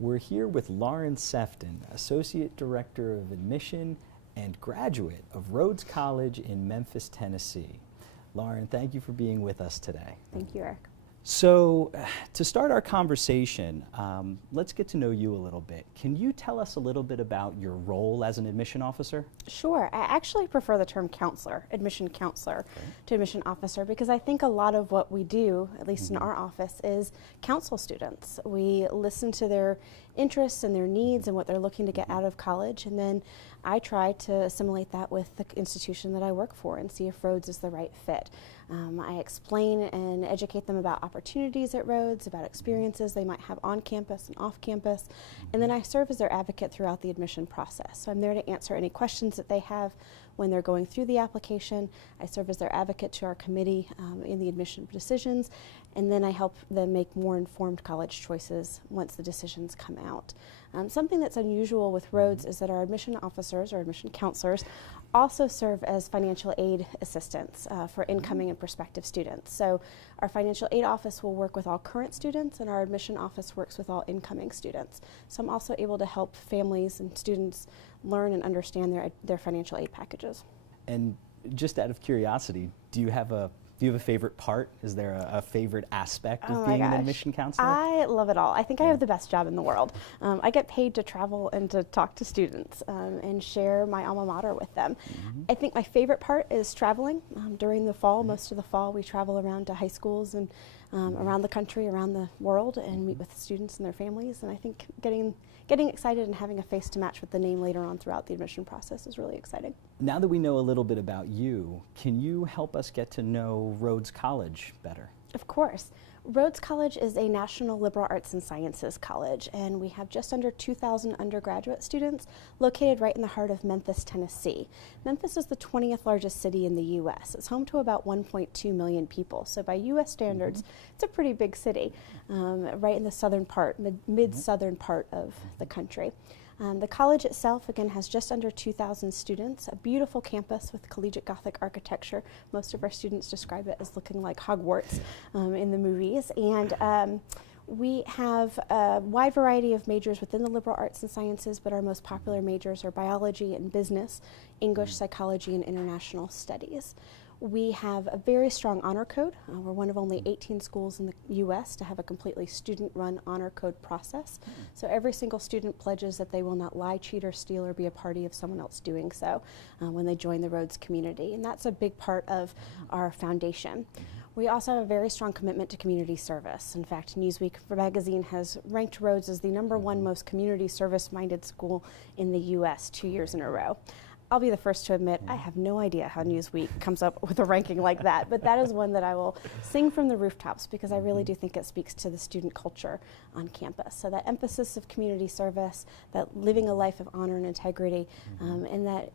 We're here with Lauren Sefton, Associate Director of Admission and graduate of Rhodes College in Memphis, Tennessee. Lauren, thank you for being with us today. Thank you, Eric. So, to start our conversation, let's get to know you a little bit. Can you tell us a little bit about your role as an admission officer? Sure. I actually prefer the term counselor, admission counselor, to admission officer, because I think a lot of what we do, at least in our office, is counsel students. We listen to their interests and their needs and what they're looking to get out of college, and then I try to assimilate that with the institution that I work for and see if Rhodes is the right fit. I explain and educate them about opportunities at Rhodes, about experiences they might have on campus and off campus, and then I serve as their advocate throughout the admission process. So I'm there to answer any questions that they have when they're going through the application. I serve as their advocate to our committee in the admission decisions, and then I help them make more informed college choices once the decisions come out. Something that's unusual with Rhodes is that our admission officers or admission counselors also serve as financial aid assistants for incoming and prospective students. So our financial aid office will work with all current students, and our admission office works with all incoming students. So I'm also able to help families and students learn and understand their financial aid packages. And just out of curiosity, do you have a favorite part? Is there a favorite aspect of being an admission counselor? I love it all. I think I have the best job in the world. I get paid to travel and to talk to students and share my alma mater with them. I think my favorite part is traveling. During the fall, most of the fall, we travel around to high schools and around the country, around the world, and meet with students and their families. And I think getting excited and having a face to match with the name later on throughout the admission process is really exciting. Now that we know a little bit about you, can you help us get to know Rhodes College better? Of course. Rhodes College is a national liberal arts and sciences college, and we have just under 2,000 undergraduate students located right in the heart of Memphis, Tennessee. Memphis is the 20th largest city in the U.S. It's home to about 1.2 million people, so by U.S. standards, it's a pretty big city, right in the southern part, mid-southern part of the country. The college itself, again, has just under 2,000 students, a beautiful campus with collegiate Gothic architecture. Most of our students describe it as looking like Hogwarts in the movies. And we have a wide variety of majors within the liberal arts and sciences, but our most popular majors are biology and business, English, psychology, and international studies. We have a very strong honor code. We're one of only 18 schools in the U.S. to have a completely student-run honor code process. So every single student pledges that they will not lie, cheat, or steal, or be a party of someone else doing so when they join the Rhodes community. And that's a big part of our foundation. We also have a very strong commitment to community service. In fact, Newsweek magazine has ranked Rhodes as the #1 most community service-minded school in the U.S. 2 years in a row. I'll be the first to admit I have no idea how Newsweek comes up with a ranking like that, but that is one that I will sing from the rooftops because I really do think it speaks to the student culture on campus. So that emphasis of community service, that living a life of honor and integrity, and that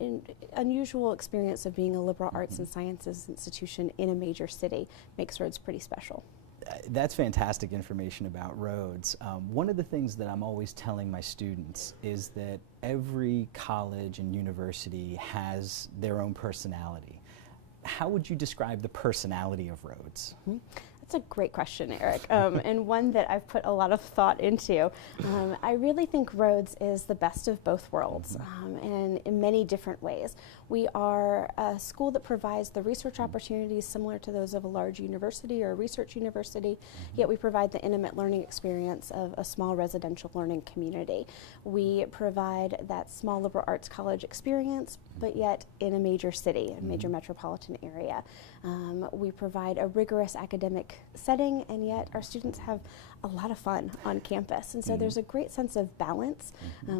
unusual experience of being a liberal arts and sciences institution in a major city makes Rhodes pretty special. That's fantastic information about Rhodes. One of the things that I'm always telling my students is that every college and university has their own personality. How would you describe the personality of Rhodes? That's a great question, Eric, and one that I've put a lot of thought into. I really think Rhodes is the best of both worlds, and in many different ways. We are a school that provides the research opportunities similar to those of a large university or a research university, yet we provide the intimate learning experience of a small residential learning community. We provide that small liberal arts college experience, but yet in a major city, a major metropolitan area. We provide a rigorous academic setting, and yet our students have a lot of fun on campus. And so there's a great sense of balance.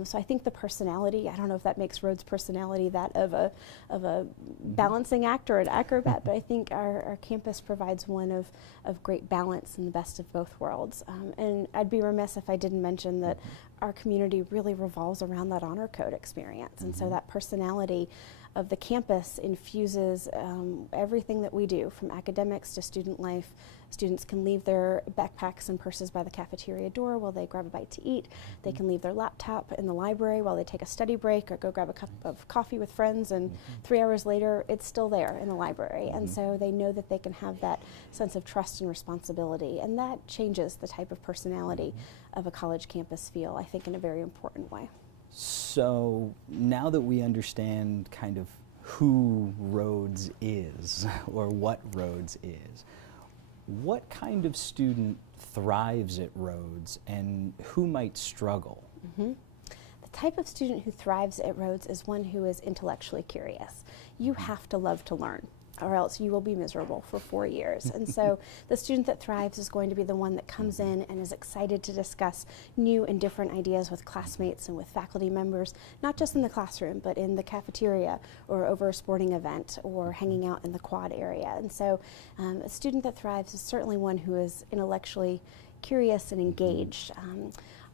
So I think the personality, I don't know if that makes Rhodes' personality that of a balancing act or an acrobat, but I think our campus provides one of great balance and the best of both worlds. And I'd be remiss if I didn't mention that our community really revolves around that honor code experience. And so that personality of the campus infuses everything that we do, from academics to student life. Students can leave their backpacks and purses by the cafeteria door while they grab a bite to eat. They can leave their laptop in the library while they take a study break or go grab a cup of coffee with friends, and 3 hours later it's still there in the library. And so they know that they can have that sense of trust and responsibility, and that changes the type of personality of a college campus feel, I think, in a very important way. So now that we understand kind of who Rhodes is or what Rhodes is, what kind of student thrives at Rhodes and who might struggle? The type of student who thrives at Rhodes is one who is intellectually curious. You have to love to learn, or else you will be miserable for 4 years. And so the student that thrives is going to be the one that comes in and is excited to discuss new and different ideas with classmates and with faculty members, not just in the classroom, but in the cafeteria or over a sporting event or hanging out in the quad area. And so a student that thrives is certainly one who is intellectually curious and engaged.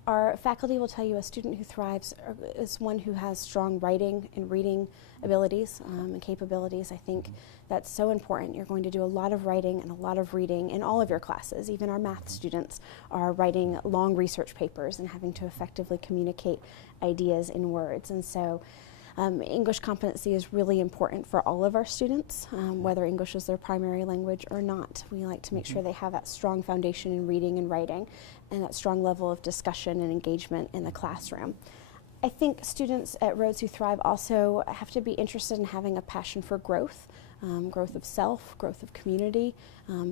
Our faculty will tell you a student who thrives is one who has strong writing and reading abilities and capabilities. I think that's so important. You're going to do a lot of writing and a lot of reading in all of your classes. Even our math students are writing long research papers and having to effectively communicate ideas in words. And so English competency is really important for all of our students, whether English is their primary language or not. We like to make sure they have that strong foundation in reading and writing and that strong level of discussion and engagement in the classroom. I think students at Rhodes who thrive also have to be interested in having a passion for growth, growth of self, growth of community,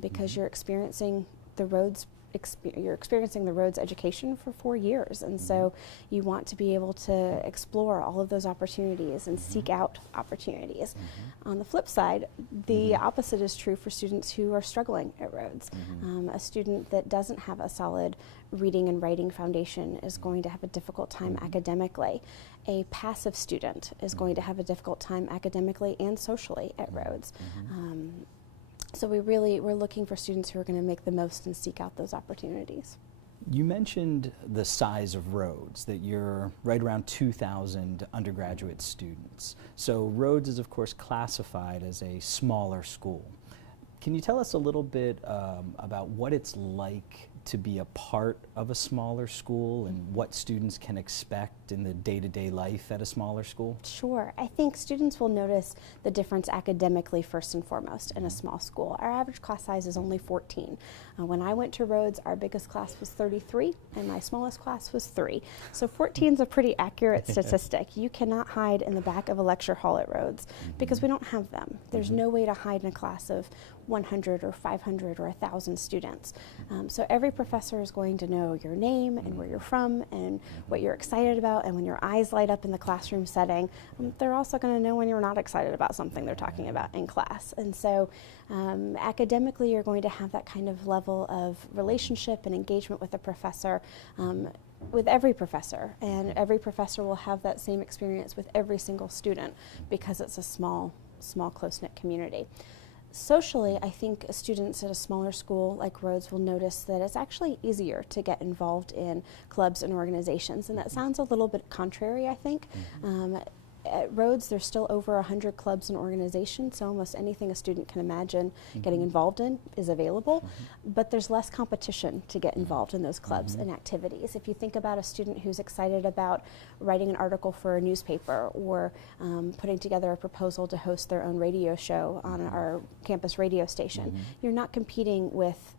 because you're experiencing the Rhodes education for 4 years, and so you want to be able to explore all of those opportunities and seek out opportunities. On the flip side, the opposite is true for students who are struggling at Rhodes. A student that doesn't have a solid reading and writing foundation is going to have a difficult time academically. A passive student is going to have a difficult time academically and socially at Rhodes. So we're looking for students who are going to make the most and seek out those opportunities. You mentioned the size of Rhodes, that you're right around 2,000 undergraduate students. So Rhodes is, of course, classified as a smaller school. Can you tell us a little bit about what it's like to be a part of a smaller school and what students can expect in the day-to-day life at a smaller school? Sure. I think students will notice the difference academically first and foremost in a small school. Our average class size is only 14. When I went to Rhodes, our biggest class was 33 and my smallest class was 3. So 14 is a pretty accurate statistic. You cannot hide in the back of a lecture hall at Rhodes because we don't have them. There's no way to hide in a class of 100 or 500 or 1,000 students. So every professor is going to know your name and where you're from and what you're excited about, and when your eyes light up in the classroom setting, they're also going to know when you're not excited about something they're talking about in class. And so academically you're going to have that kind of level of relationship and engagement with the professor, with every professor, and every professor will have that same experience with every single student because it's a small, close-knit community. Socially, I think students at a smaller school like Rhodes will notice that it's actually easier to get involved in clubs and organizations, and that sounds a little bit contrary, I think. At Rhodes, there's still over 100 clubs and organizations, so almost anything a student can imagine getting involved in is available, but there's less competition to get involved in those clubs and activities. If you think about a student who's excited about writing an article for a newspaper or putting together a proposal to host their own radio show on our campus radio station, you're not competing with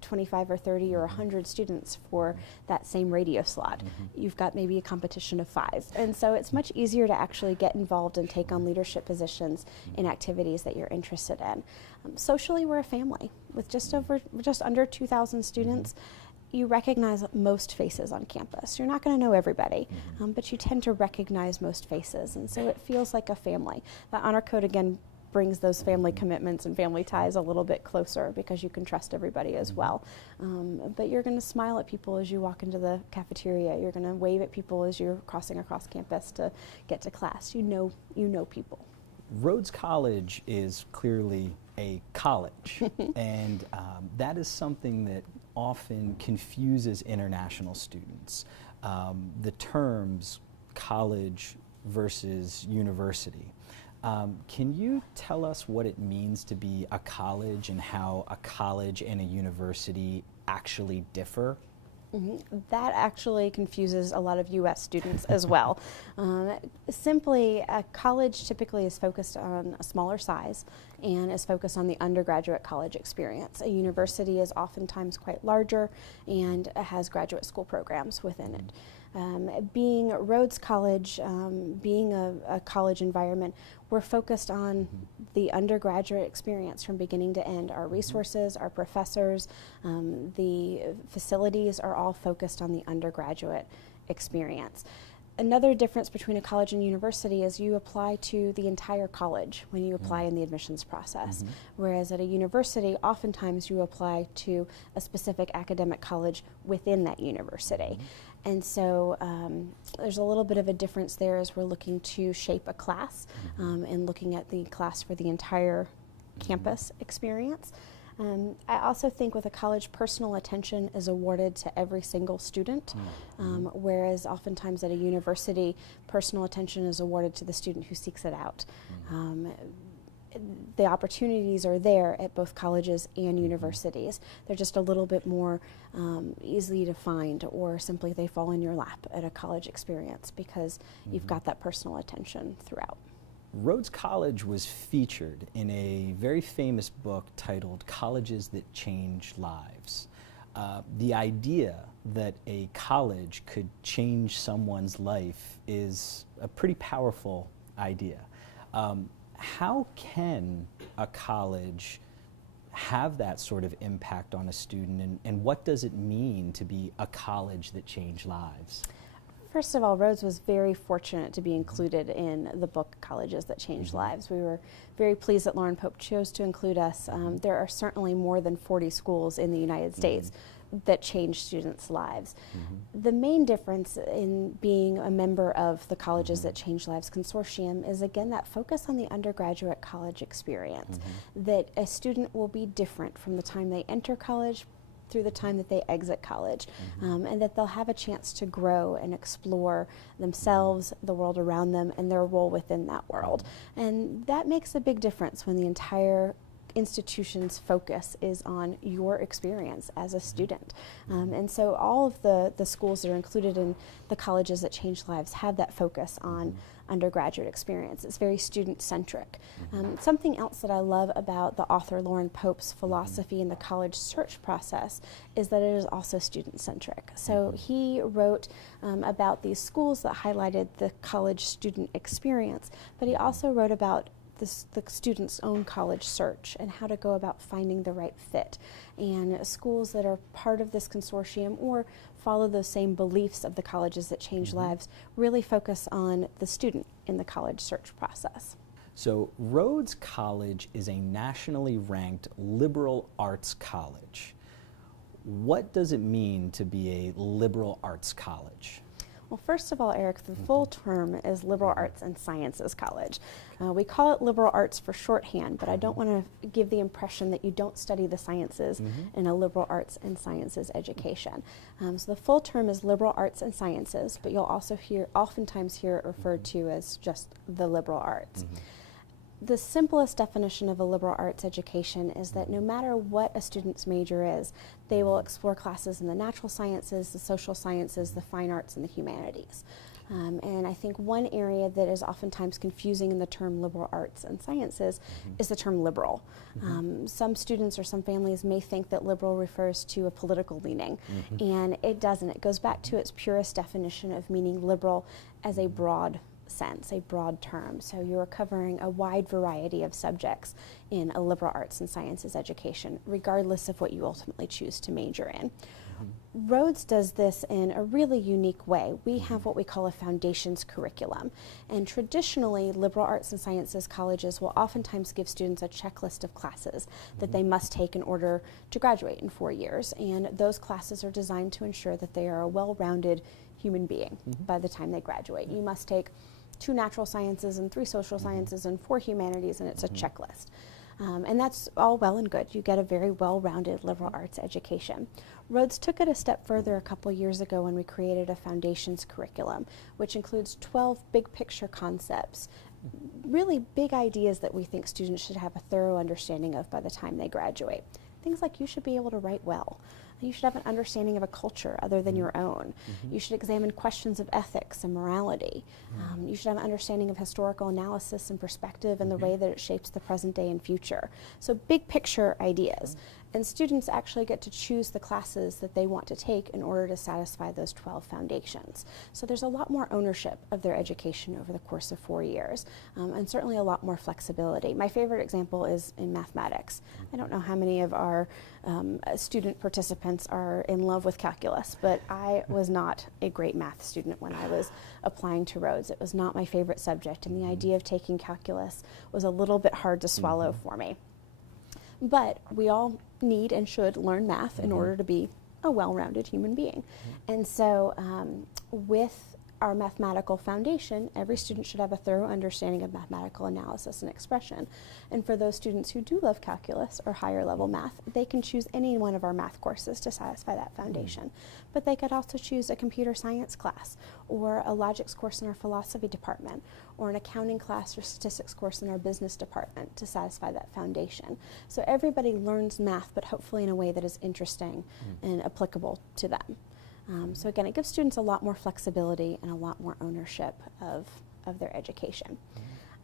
25 or 30 or 100 students for that same radio slot. You've got maybe a competition of 5. And so it's much easier to actually get involved and take on leadership positions in activities that you're interested in. Socially, we're a family. With just under 2,000 students, you recognize most faces on campus. You're not going to know everybody, but you tend to recognize most faces, and so it feels like a family. The honor code, again, brings those family commitments and family ties a little bit closer because you can trust everybody as well. But you're going to smile at people as you walk into the cafeteria. You're going to wave at people as you're crossing across campus to get to class. You know people. Rhodes College is clearly a college, and that is something that often confuses international students. The terms college versus university. Can you tell us what it means to be a college and how a college and a university actually differ? That actually confuses a lot of U.S. students as well. Simply, a college typically is focused on a smaller size and is focused on the undergraduate college experience. A university is oftentimes quite larger and has graduate school programs within it. Being Rhodes College, being a college environment, we're focused on the undergraduate experience from beginning to end. Our resources, our professors, the facilities are all focused on the undergraduate experience. Another difference between a college and university is you apply to the entire college when you apply in the admissions process. Whereas at a university, oftentimes you apply to a specific academic college within that university. And so there's a little bit of a difference there as we're looking to shape a class and looking at the class for the entire campus experience. I also think with a college, personal attention is awarded to every single student, whereas oftentimes at a university, personal attention is awarded to the student who seeks it out. The opportunities are there at both colleges and universities. They're just a little bit more easily to find, or simply they fall in your lap at a college experience because you've got that personal attention throughout. Rhodes College was featured in a very famous book titled Colleges That Change Lives. The idea that a college could change someone's life is a pretty powerful idea. How can a college have that sort of impact on a student, and what does it mean to be a college that changed lives? First of all, Rhodes was very fortunate to be included in the book Colleges That Change Lives. We were very pleased that Lauren Pope chose to include us. There are certainly more than 40 schools in the United States that change students' lives. The main difference in being a member of the Colleges That Change Lives consortium is, again, that focus on the undergraduate college experience, that a student will be different from the time they enter college through the time that they exit college, and that they'll have a chance to grow and explore themselves, the world around them, and their role within that world. And that makes a big difference when the entire institution's focus is on your experience as a student. And so all of the schools that are included in the Colleges That Change Lives have that focus on undergraduate experience. It's very student-centric. Something else that I love about the author Lauren Pope's philosophy in the college search process is that it is also student-centric. So he wrote about these schools that highlighted the college student experience, but he also wrote about the student's own college search and how to go about finding the right fit. And schools that are part of this consortium or follow those same beliefs of the Colleges That Change Lives really focus on the student in the college search process. So Rhodes College is a nationally ranked liberal arts college. What does it mean to be a liberal arts college? Well, first of all, Eric, the full term is Liberal Arts and Sciences College. We call it liberal arts for shorthand, but I don't want to give the impression that you don't study the sciences in a liberal arts and sciences education. So the full term is Liberal Arts and Sciences, but you'll also oftentimes hear it referred to as just the liberal arts. The simplest definition of a liberal arts education is that no matter what a student's major is, they will explore classes in the natural sciences, the social sciences, the fine arts, and the humanities. And I think one area that is oftentimes confusing in the term liberal arts and sciences is the term liberal. Some students or some families may think that liberal refers to a political leaning, and it doesn't. It goes back to its purest definition of meaning liberal as a broad sense, a broad term. So you're covering a wide variety of subjects in a liberal arts and sciences education, regardless of what you ultimately choose to major in. Rhodes does this in a really unique way. We have what we call a foundations curriculum, and traditionally liberal arts and sciences colleges will oftentimes give students a checklist of classes that they must take in order to graduate in 4 years, and those classes are designed to ensure that they are a well-rounded human being by the time they graduate. You must take 2 natural sciences and 3 social sciences and 4 humanities, and it's a checklist. And that's all well and good. You get a very well-rounded liberal arts education. Rhodes took it a step further a couple years ago when we created a foundations curriculum, which includes 12 big picture concepts really big ideas that we think students should have a thorough understanding of by the time they graduate. Things like you should be able to write well. You should have an understanding of a culture other than your own. You should examine questions of ethics and morality. You should have an understanding of historical analysis and perspective and the way that it shapes the present day and future. So big picture ideas. And students actually get to choose the classes that they want to take in order to satisfy those 12 foundations. So there's a lot more ownership of their education over the course of 4 years, and certainly a lot more flexibility. My favorite example is in mathematics. I don't know how many of our student participants are in love with calculus, but I was not a great math student when I was applying to Rhodes. It was not my favorite subject, and the idea of taking calculus was a little bit hard to swallow for me. But we all need and should learn math in order to be a well-rounded human being. And so with our mathematical foundation, every student should have a thorough understanding of mathematical analysis and expression. And for those students who do love calculus or higher level math, they can choose any one of our math courses to satisfy that foundation. But they could also choose a computer science class, or a logics course in our philosophy department, or an accounting class or statistics course in our business department to satisfy that foundation. So everybody learns math, but hopefully in a way that is interesting and applicable to them. So again, it gives students a lot more flexibility and a lot more ownership of their education.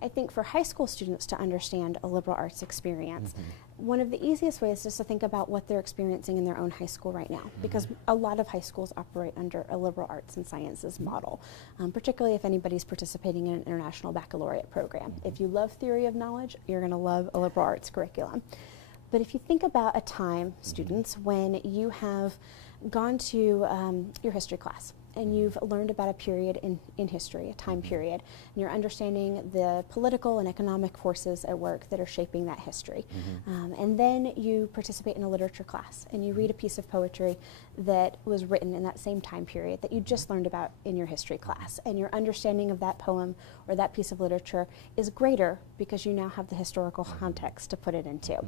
I think for high school students to understand a liberal arts experience, one of the easiest ways is to think about what they're experiencing in their own high school right now, because a lot of high schools operate under a liberal arts and sciences model, particularly if anybody's participating in an international baccalaureate program. If you love theory of knowledge, you're going to love a liberal arts curriculum. But if you think about a time, students, when you have gone to your history class and you've learned about a period in history, a time period, and you're understanding the political and economic forces at work that are shaping that history. And then you participate in a literature class and you read a piece of poetry that was written in that same time period that you just learned about in your history class. And your understanding of that poem or that piece of literature is greater because you now have the historical context to put it into.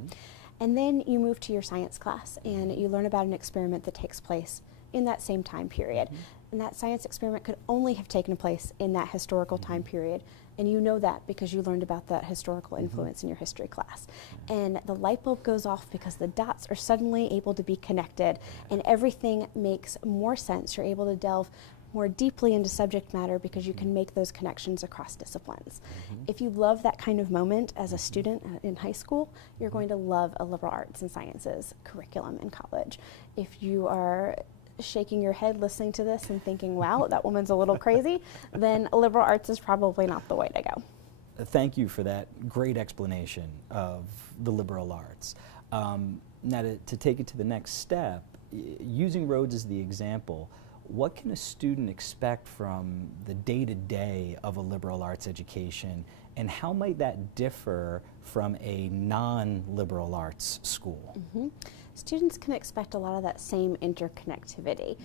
And then you move to your science class and you learn about an experiment that takes place in that same time period. And that science experiment could only have taken place in that historical time period. And you know that because you learned about that historical influence in your history class. And the light bulb goes off because the dots are suddenly able to be connected and everything makes more sense. You're able to delve more deeply into subject matter because you can make those connections across disciplines. If you love that kind of moment as a student in high school, you're going to love a liberal arts and sciences curriculum in college. If you are shaking your head listening to this and thinking, wow, that woman's a little crazy, then liberal arts is probably not the way to go. Thank you for that great explanation of the liberal arts. Now to take it to the next step, using Rhodes as the example, what can a student expect from the day-to-day of a liberal arts education, and how might that differ from a non-liberal arts school? Students can expect a lot of that same interconnectivity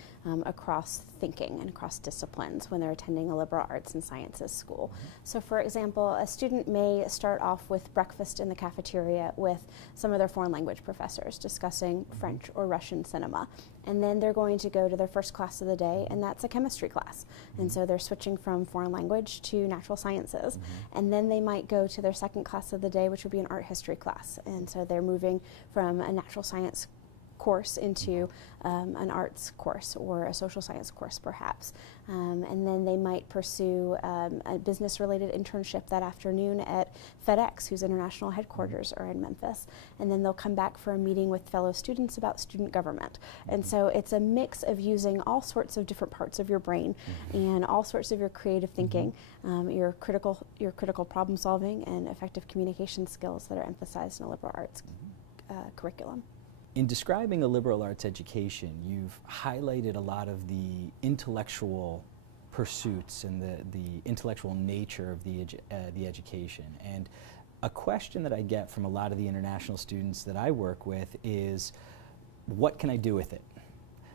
across thinking and across disciplines when they're attending a liberal arts and sciences school. So for example, a student may start off with breakfast in the cafeteria with some of their foreign language professors discussing French or Russian cinema. And then they're going to go to their first class of the day, and that's a chemistry class. And so they're switching from foreign language to natural sciences. And then they might go to their second class of the day, which would be an art history class. And so they're moving from a natural science course into an arts course or a social science course perhaps. And then they might pursue a business-related internship that afternoon at FedEx, whose international headquarters are in Memphis. And then they'll come back for a meeting with fellow students about student government. And so it's a mix of using all sorts of different parts of your brain and all sorts of your creative thinking, your critical problem solving and effective communication skills that are emphasized in a liberal arts curriculum. In describing a liberal arts education, you've highlighted a lot of the intellectual pursuits and the intellectual nature of the education. And a question that I get from a lot of the international students that I work with is, what can I do with it?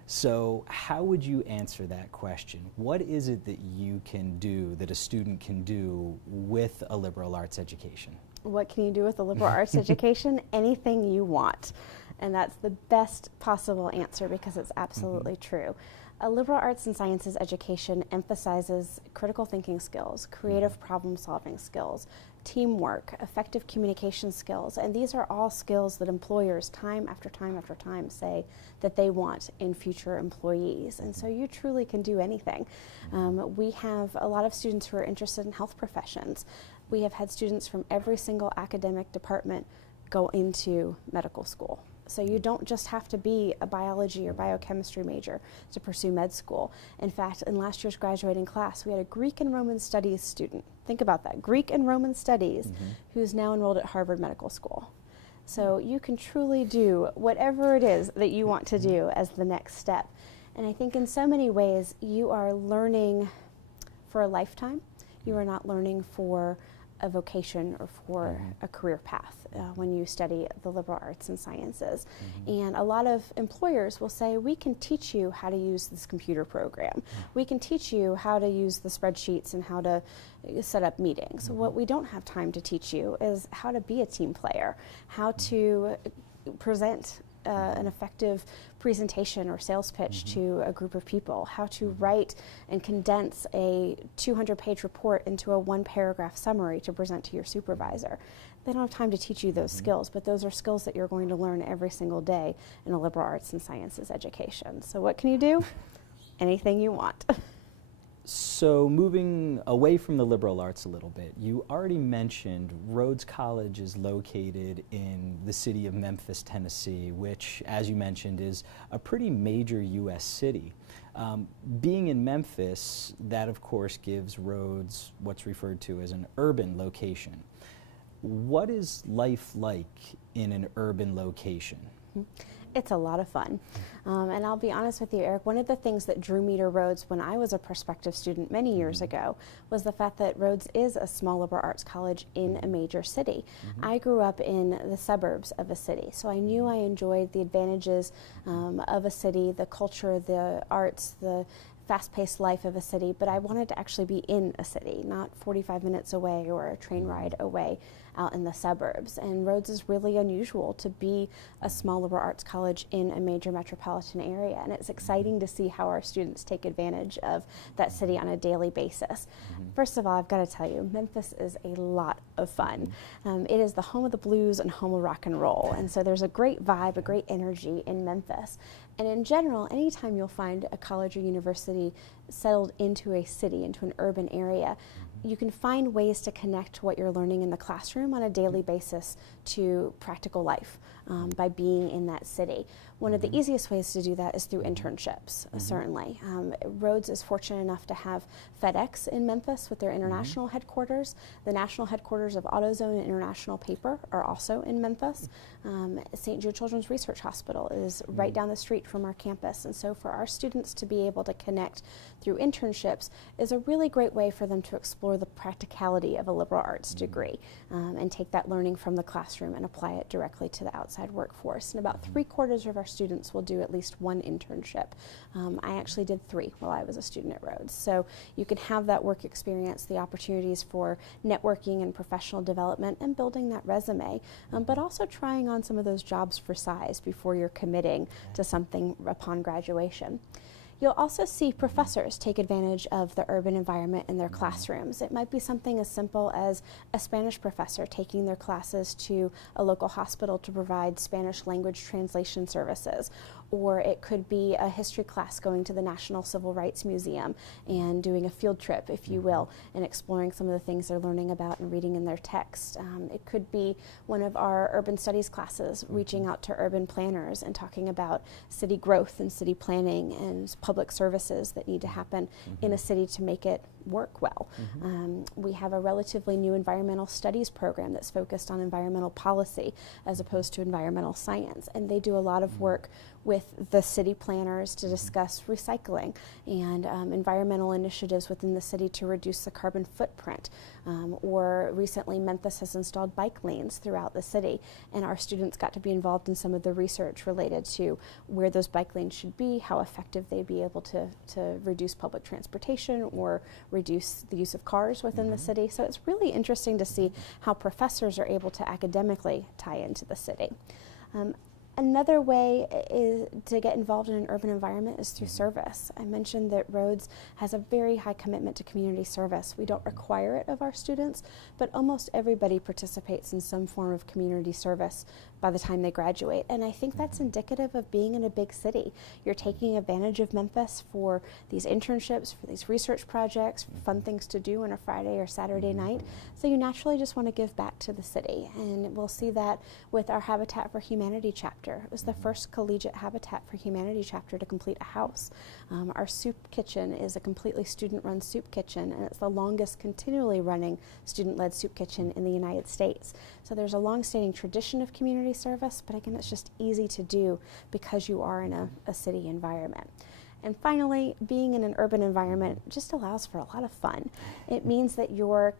So how would you answer that question? What is it that you can do, that a student can do with a liberal arts education? What can you do with a liberal arts education? Anything you want. And that's the best possible answer because it's absolutely true. A liberal arts and sciences education emphasizes critical thinking skills, creative problem solving skills, teamwork, effective communication skills, and these are all skills that employers time after time after time say that they want in future employees. And so you truly can do anything. We have a lot of students who are interested in health professions. We have had students from every single academic department go into medical school. So you don't just have to be a biology or biochemistry major to pursue med school. In fact, in last year's graduating class, we had a Greek and Roman Studies student. Think about that, Greek and Roman Studies, who's now enrolled at Harvard Medical School. So you can truly do whatever it is that you want to do as the next step. And I think in so many ways, you are learning for a lifetime. You are not learning for a vocation or for a career path when you study the liberal arts and sciences. And a lot of employers will say, we can teach you how to use this computer program. We can teach you how to use the spreadsheets and how to set up meetings. What we don't have time to teach you is how to be a team player, how to present an effective presentation or sales pitch to a group of people, how to write and condense a 200-page report into a one-paragraph summary to present to your supervisor. They don't have time to teach you those skills, but those are skills that you're going to learn every single day in a liberal arts and sciences education. So what can you do? Anything you want. So moving away from the liberal arts a little bit, you already mentioned Rhodes College is located in the city of Memphis, Tennessee, which, as you mentioned, is a pretty major U.S. city. Being in Memphis, that of course gives Rhodes what's referred to as an urban location. What is life like in an urban location? It's a lot of fun. And I'll be honest with you, Eric, one of the things that drew me to Rhodes when I was a prospective student many years ago was the fact that Rhodes is a small liberal arts college in a major city. I grew up in the suburbs of a city, so I knew I enjoyed the advantages of a city, the culture, the arts, the fast-paced life of a city, but I wanted to actually be in a city, not 45 minutes away or a train ride away out in the suburbs. And Rhodes is really unusual to be a small liberal arts college in a major metropolitan area, and it's exciting to see how our students take advantage of that city on a daily basis. First of all, I've got to tell you, Memphis is a lot of fun. It is the home of the blues and home of rock and roll, and so there's a great vibe, a great energy in Memphis. And in general, anytime you'll find a college or university settled into a city, into an urban area, you can find ways to connect what you're learning in the classroom on a daily basis to practical life by being in that city. One of the easiest ways to do that is through internships, certainly. Rhodes is fortunate enough to have FedEx in Memphis with their international headquarters. The national headquarters of AutoZone and International Paper are also in Memphis. St. Jude Children's Research Hospital is right down the street from our campus. And so for our students to be able to connect through internships is a really great way for them to explore the practicality of a liberal arts degree and take that learning from the classroom and apply it directly to the outside workforce. And about 3/4 of our students will do at least one internship. I actually did 3 while I was a student at Rhodes. So you can have that work experience, the opportunities for networking and professional development and building that resume, but also trying on some of those jobs for size before you're committing to something upon graduation. You'll also see professors take advantage of the urban environment in their classrooms. It might be something as simple as a Spanish professor taking their classes to a local hospital to provide Spanish language translation services, or it could be a history class going to the National Civil Rights Museum and doing a field trip, if you will, and exploring some of the things they're learning about and reading in their text. It could be one of our urban studies classes reaching out to urban planners and talking about city growth and city planning and public services that need to happen in a city to make it work well. We have a relatively new environmental studies program that's focused on environmental policy as opposed to environmental science, and they do a lot of work with the city planners to discuss recycling and environmental initiatives within the city to reduce the carbon footprint. Or recently Memphis has installed bike lanes throughout the city, and our students got to be involved in some of the research related to where those bike lanes should be, how effective they'd be able to reduce public transportation or reduce the use of cars within the city. So it's really interesting to see how professors are able to academically tie into the city. Another way to get involved in an urban environment is through service. I mentioned that Rhodes has a very high commitment to community service. We don't require it of our students, but almost everybody participates in some form of community service by the time they graduate. And I think that's indicative of being in a big city. You're taking advantage of Memphis for these internships, for these research projects, for fun things to do on a Friday or Saturday night. So you naturally just want to give back to the city. And we'll see that with our Habitat for Humanity chapter. It was the first collegiate Habitat for Humanity chapter to complete a house. Our soup kitchen is a completely student-run soup kitchen, and it's the longest continually running student-led soup kitchen in the United States. So there's a long-standing tradition of community service, but again, it's just easy to do because you are in a city environment. And finally, being in an urban environment just allows for a lot of fun. It means that your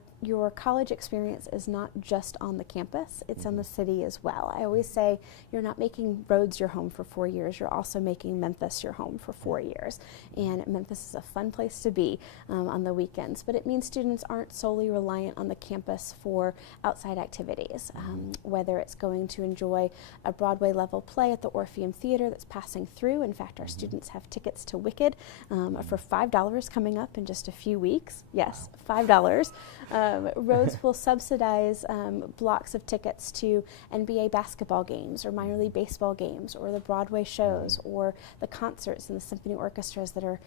college experience is not just on the campus, it's on the city as well. I always say you're not making Rhodes your home for 4 years, you're also making Memphis your home for 4 years. And Memphis is a fun place to be on the weekends, but it means students aren't solely reliant on the campus for outside activities, whether it's going to enjoy a Broadway level play at the Orpheum Theater that's passing through. In fact, our students have tickets to Wicked for $5 coming up in just a few weeks. Yes, $5. Rhodes will subsidize blocks of tickets to NBA basketball games or minor league baseball games or the Broadway shows or the concerts and the symphony orchestras that are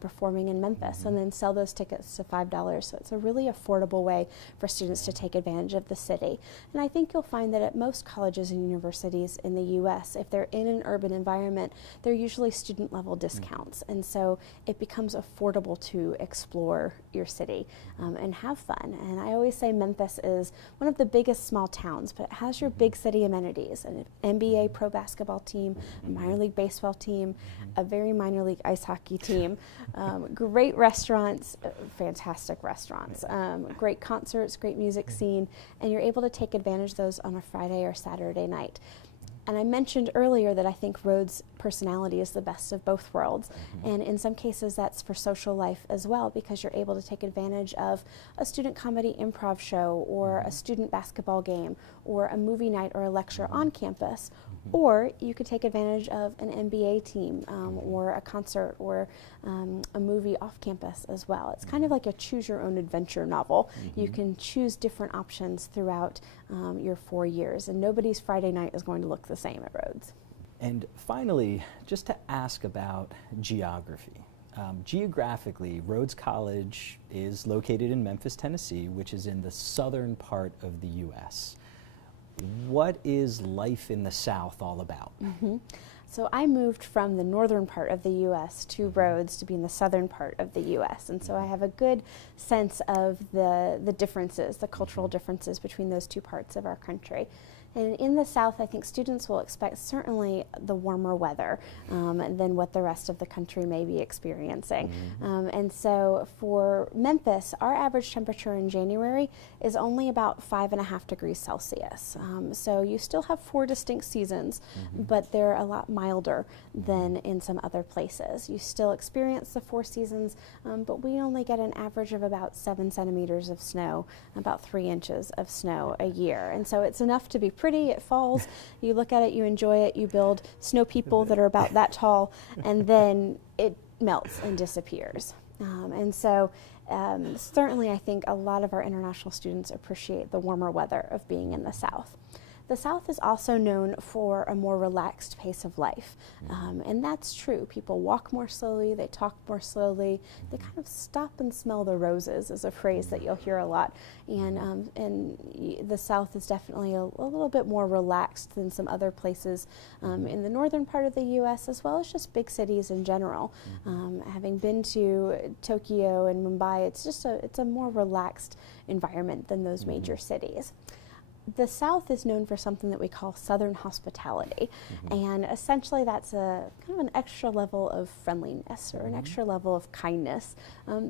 performing in Memphis, and then sell those tickets to $5. So it's a really affordable way for students to take advantage of the city. And I think you'll find that at most colleges and universities in the U.S., if they're in an urban environment, they're usually student level discounts. And so it becomes affordable to explore your city and have fun. And I always say Memphis is one of the biggest small towns, but it has your big city amenities, an NBA pro basketball team, a minor league baseball team, a very minor league ice hockey team, great restaurants, fantastic restaurants, great concerts, great music scene, and you're able to take advantage of those on a Friday or Saturday night. And I mentioned earlier that I think Rhodes' personality is the best of both worlds. And in some cases that's for social life as well, because you're able to take advantage of a student comedy improv show or a student basketball game or a movie night or a lecture on campus. Or you could take advantage of an NBA team or a concert or a movie off campus as well. It's kind of like a choose your own adventure novel. You can choose different options throughout your 4 years, and nobody's Friday night is going to look the same at Rhodes. And finally, just to ask about geography. Geographically, Rhodes College is located in Memphis, Tennessee, which is in the southern part of the U.S. What is life in the South all about? So I moved from the northern part of the U.S. to Rhodes to be in the southern part of the U.S. And so I have a good sense of the differences, the cultural differences between those two parts of our country. And in the South, I think students will expect certainly the warmer weather than what the rest of the country may be experiencing. And so for Memphis, our average temperature in January is only about 5.5 degrees Celsius. So you still have 4 distinct seasons, but they're a lot milder than in some other places. You still experience the 4 seasons, but we only get an average of about 7 centimeters of snow, about 3 inches of snow a year. And so it's enough to be pretty, it falls, you look at it, you enjoy it, you build snow people that are about that tall, and then it melts and disappears. And so certainly I think a lot of our international students appreciate the warmer weather of being in the South. The South is also known for a more relaxed pace of life, and that's true. People walk more slowly, they talk more slowly, they kind of stop and smell the roses is a phrase that you'll hear a lot, and the South is definitely a little bit more relaxed than some other places in the northern part of the U.S. as well as just big cities in general. Having been to Tokyo and Mumbai, it's a more relaxed environment than those major cities. The South is known for something that we call Southern hospitality, and essentially that's a kind of an extra level of friendliness or an extra level of kindness.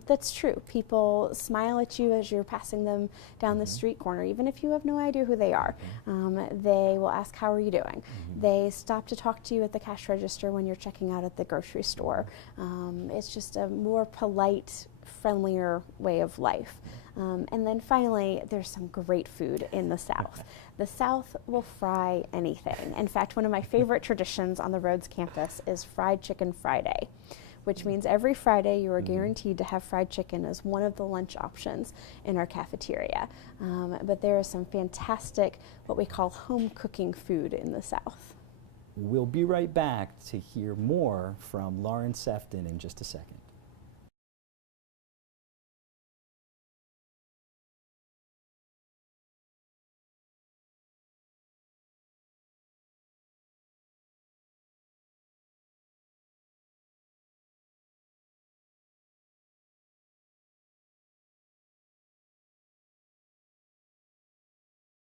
That's true. People smile at you as you're passing them down the street corner, even if you have no idea who they are. They will ask, how are you doing? They stop to talk to you at the cash register when you're checking out at the grocery store. It's just a more polite, friendlier way of life. And then finally, there's some great food in the South. The South will fry anything. In fact, one of my favorite traditions on the Rhodes campus is Fried Chicken Friday, which means every Friday you are guaranteed to have fried chicken as one of the lunch options in our cafeteria. But there is some fantastic, what we call home cooking food in the South. We'll be right back to hear more from Lauren Sefton in just a second.